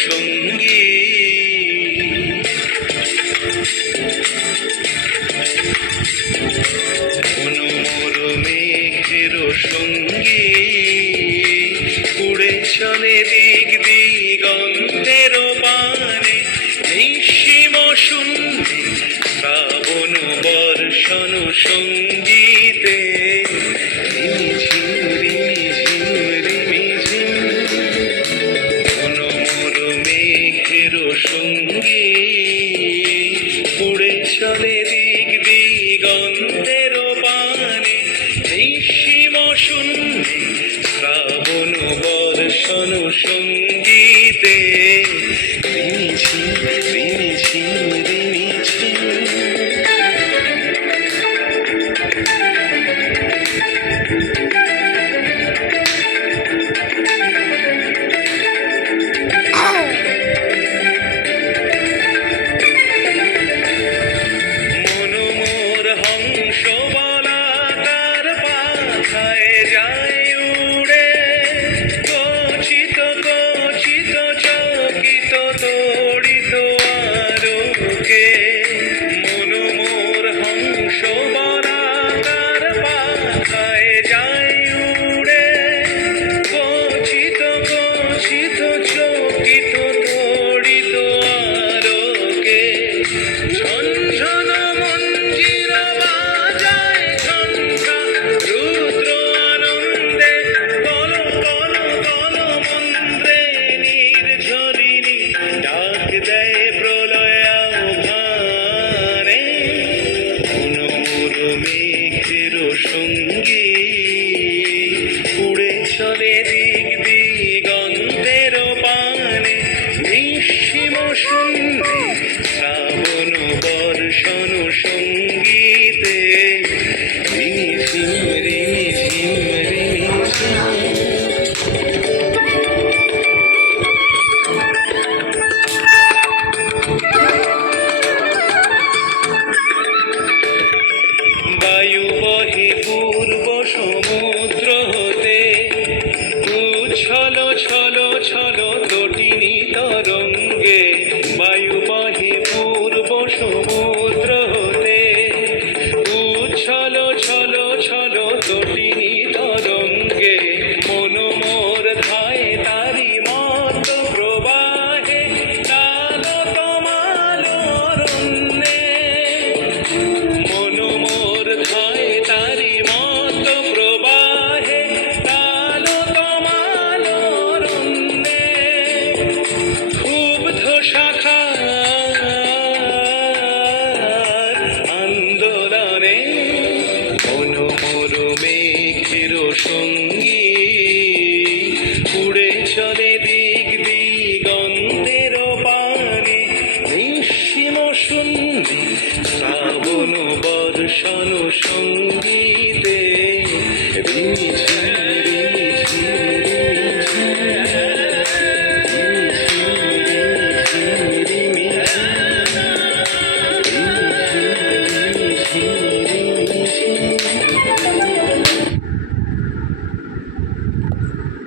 সঙ্গী মনোমর মেঘের সঙ্গী উড়ে চলে দিক দিগন্তের পানে নিঃসীম শূন্যে শ্রাবণ বর্ষণ সঙ্গীতে সঙ্গী উড়ে চলে দিক দিগন্তের পানে নিঃসীম শূন্যে শ্রাবণ বর্ষণ সঙ্গীতে রিমিঝিম রিমিঝিম রিমিঝিম সঙ্গী উড়ে চলে দিক দিগন্তের পানে নিঃসীম শূন্যে শ্রাবণ বর্ষণ সঙ্গীতে রিমিঝিম রিমিঝিম রিমিঝিম বায়ু বহে পূর্ব সমুদ্র হতে উচ্ছল ছল ছল তটিনী তরঙ্গে বায়ু বহে পূর্ব সমুদ্র হতে উচ্ছল ছল ছল তটিনী তরঙ্গে মনোমর ধায় তারি মত প্রবাহে তাল কমাল অরণ্যে মনোমর ধায় তারি মত প্রবাহে তাল কমাল অরণ্যে ক্ষুব্ধ শাখার আন্দোলনে মনোমর মেঘের সঙ্গী উড়ে চলে দিক দিগন্তের পানে নিঃসীম শূন্যে শ্রাবণ বর্ষণ সঙ্গী